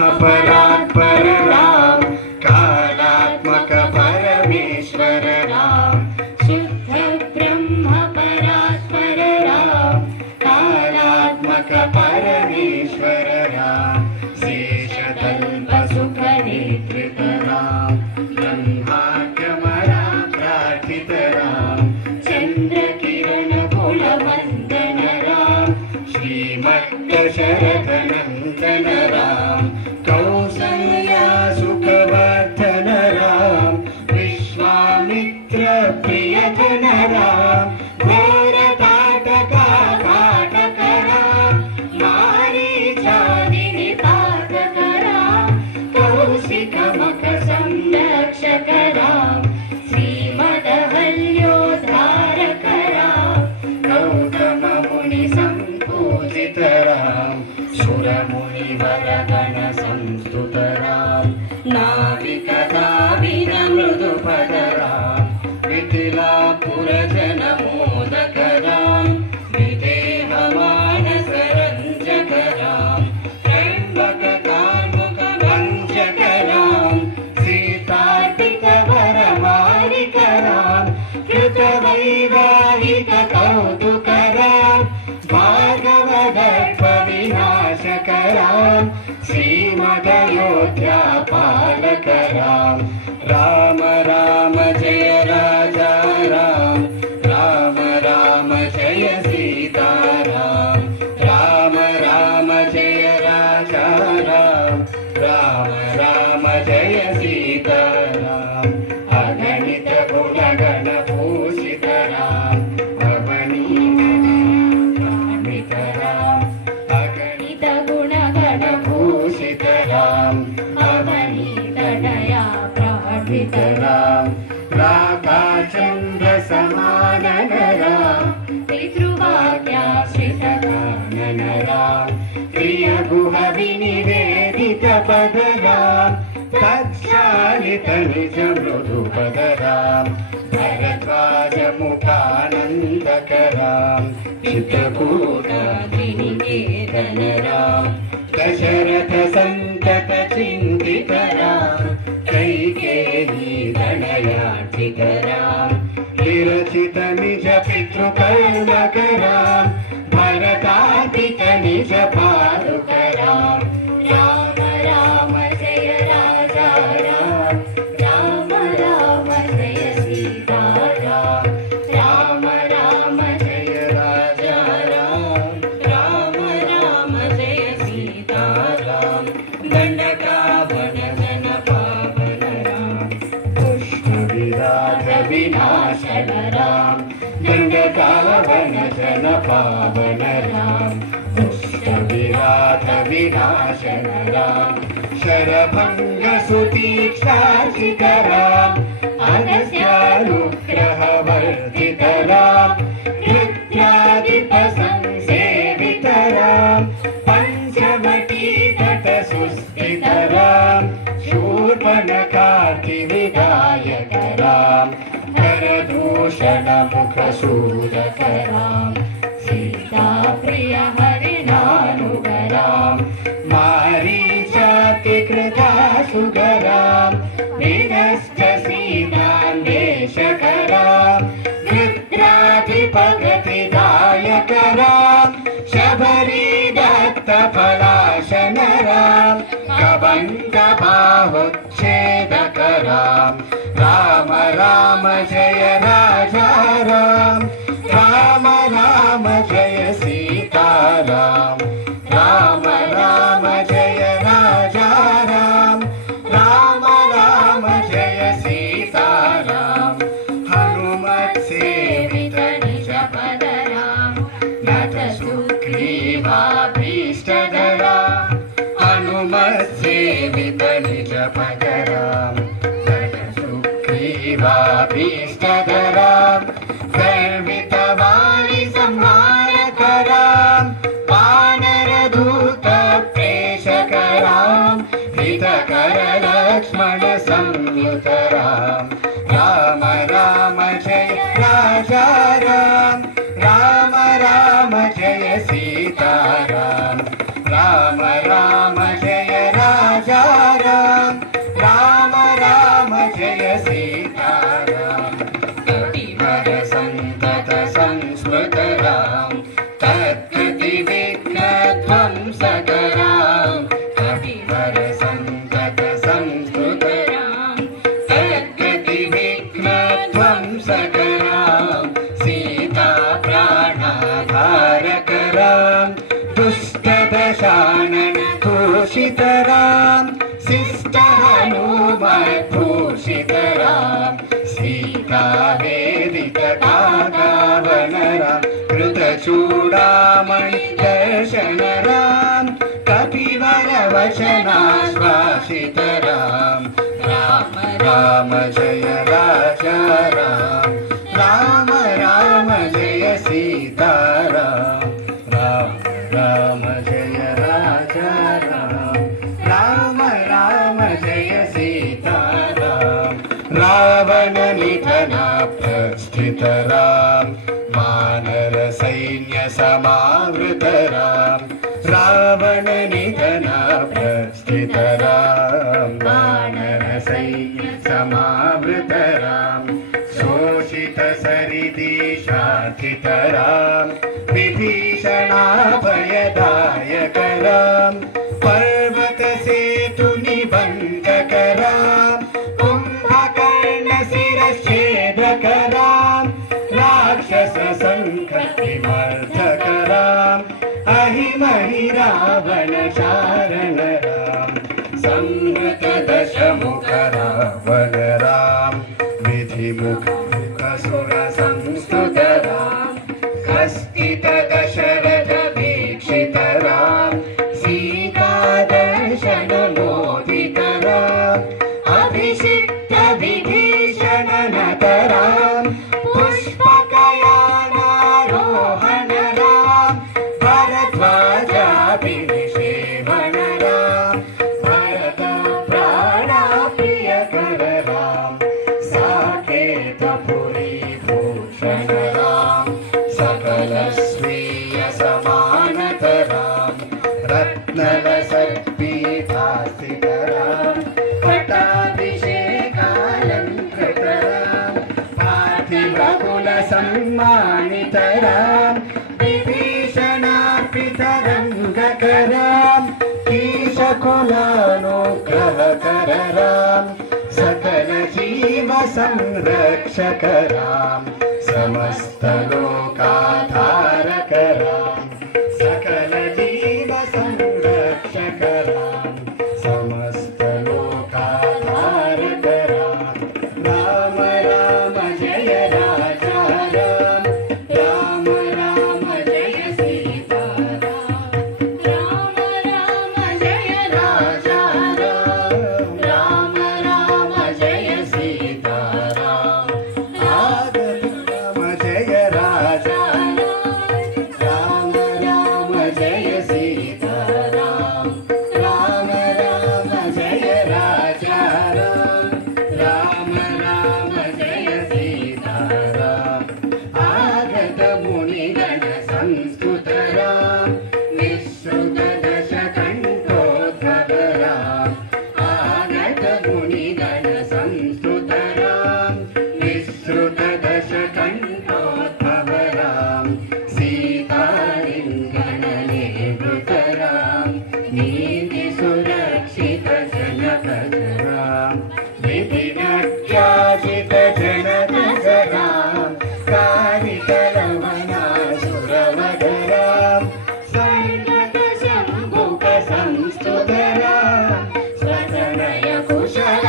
परात्पर राम, कालात्मक परमेश्वर राम, शुद्ध ब्रह्म परात्पर राम, कालात्मक परमेश्वर राम, शेषतल्प सुख निद्रित राम, ब्रह्माख्यमरा प्रार्थित राम, चंद्र किरण कुलवंदन राम, श्रीमद्दशरथ नंदन राम, कौसल्या सुखवर्धन राम, विश्वामित्र प्रियजन राम, घोर ताटका घातक राम, मारीचादि निपातक राम, कौशिक मख संरक्षक राम, श्रीमदहल्योद्धारक राम, गौतम मुनि संपूजित राम, सुरमुनिवर गण संस्तुत राम, नाविकदाविन मृदुपद राम, मिथिलापुर जन मोदक राम, विदेह मानस रंजक राम, त्र्यंबक कामुक भंजक राम, सीतार्पित वर मालिक राम, कृत वैवाहिक कौतुक राम, भार्गव दर्प विनाशक राम, श्रीमदयोध्या पालक राम, राम राम जय राजा राम, राम राम जय सीता राम, राम राम जय राजा राम, राम राम जय सीता राम, अगणित गुणगण भूषित राम, अवनीत राम, अगणित गुणगण भूषित राम, अवनीत दया प्रार्थित राम, राधा चंद्र समानन राम, पितृवाक्याश्रित कानन राम, प्रिय गुह विनिवेदित पद राम, तत्शालित निज मृदुपद राम, भरद्वाज मुखानंदक राम, चित्रकूटाद्रिनिकेतन राम, दशरथ संतत चिंतित राम, कैकेयी गणयार्चित राम, विरचित निज पितृकर्मक राम, भरतार्पित निज पालुक राम, राम राम जय राजा राम, राम राम जय सीता राम, राम राम जय राजा राम, राम राम जय सीता राम, दंडकावन जन पावन राम, दुष्ट विराट विनाशन राम, दंडकावन जन पावन राम, दुष्ट विराट विनाशन राम, शरभंग सुतीक्षार्चित राम, अगस्त्यानुग्रह वर्धित राम, कृत्यादिप संसेवित राम, पंचवटी तट सुस्थित राम, शूर्पणखार्ति विधायक राम, करदूषण मुख सूरक राम, सीता प्रिय हरिणानुग राम, मारीचाति कृतासुग राम, विनष्ट सीतान्वेषक राम, गृध्राधिपगतिदायक राम, शबरी दत्त पलाशन राम, कबंध बाहुच्छेदक राम, राम राम जय राजा राम, राम राम जय सीता राम, राम राम जय राजा राम, राम राम जय सीता राम, हनुमत सेवित निज पद राम, नथ सुग्रीवाभीष्टद राम, हनुमत सेवित निज पद राम, नथ सुग्रीवाभीष्टद राम, गर्वित वाली संहारक राम, वानर दूत प्रेषक राम, हितकर लक्ष्मण संयुत राम, राम राम जय राजा राम, राम राम जय सीता राम, राम राम जय राजा हर संतत संस्तुतरां तद्गतिविघ्नध्वंसकरां सीता प्राणाधारकरां दुष्टदशानन भूषितरां शिष्टहनुमद्भूषितरां सीता वेदितकाकावनरां कृतचूडामणि दर्शनरां कपिवरवचनाश्वासितरां राम राम जय राजा राम राम राम जय सीताराम राम राम जय राजा राम राम राम जय सीताराम रावण निधना प्रस्थितरां वानर सैन्य समावृतरां रावण निधना प्रस्थितरां वानर सैन्य समावृतरां शोषित सरिदिशाथितरां विभीषणाभयदायकरां पर्वत सेतु निबन्धकरां कुम्भकर्ण शिरच्छेदकरां राक्षस संख्यविमर्दकरां अहिमहि रावण शारणरां संहृत दशमुख रावण राम विधिमुख सुर संस्तुतरां कस्तित दशरथ वीक्षितरां सीता दर्शन मोदितरां अभिषिक्त विभीषण नतरां पुष्पकयानारोहणरां भरद्वाजाभिनिषेवणरां भरत प्राणप्रियकररां साकेतपुरी भूषणरां सकल स्वीय समानतरां रत्नलसत्पीठास्थितरां कटाभिषेकालङ्कृतरां पार्थिवकुल सम्मानितरां विभीषणार्पितरङ्गकरां कीशकुलानुग्रहकररां सकल जीव संरक्षकरां समस्तलोकाधारकरां सकल जीव संरक्षकरां समस्तलोकाधारकरां राम राम जय राजा राम राम राम जय सीताराम राम राम जय राजा राम राम राम जय सीताराम राम जय राजा राम राम जय सीताराम राम राम जय राजा राम राम जय सीताराम आगत मुनिगण संस्तुतरां विश्रुत दशकण्ठोद्भवराम् आगत मुनिगण संस्तुतरां विश्रुत दशकण्ठोद्भवरां सीतालिङ्गननिवृतरां नीति सुरक्षित जनकजरां विधिनत्याजित जनकजरां कारितलवनासुरवधरां सर्वतशम्भुक संस्तुतरां स्वतनय कुशलवन्दितराम्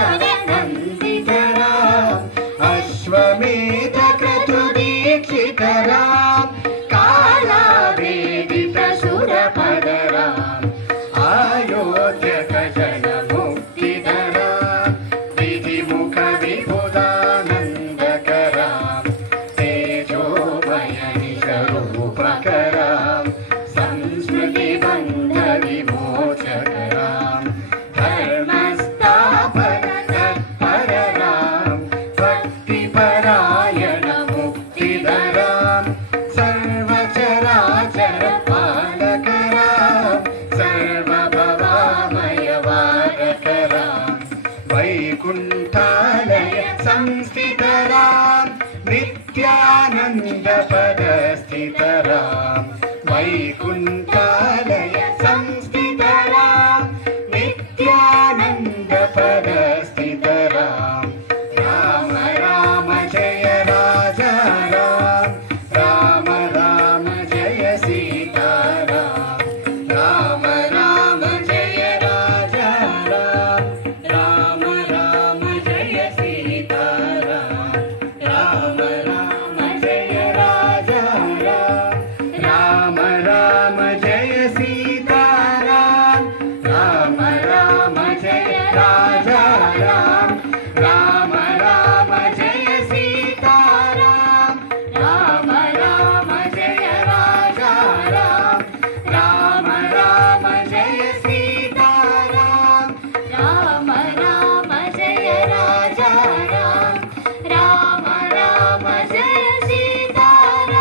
अश्वमेध क्रतुदीक्षितरां कालावेदित सुरपदराम् अयोध्यक जनमुक्तिधरां विधिमुख विबुधानन्दकरां तेजोमय निजरूपकरां संस्मृतिबन्ध विमोचकरां धर्मस्थापन तत्पररां भक्तिपरायण मुक्तिधरां सर्वचराचर पालकरां सर्वभवामयवारकरां वैकुण्ठालय संस्थितरां नित्यानन्दपदस्थितरां वैकुण्ठालय संस्थितरां नित्यानन्दपदस्थितरां राजा राम राम राम जय सीताराम राम राम जय राजा राम राम राम जय सीताराम राम राम जय राजा राम राम राम जय सीताराम.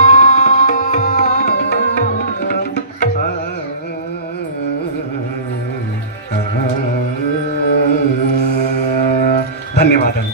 धन्यवाद.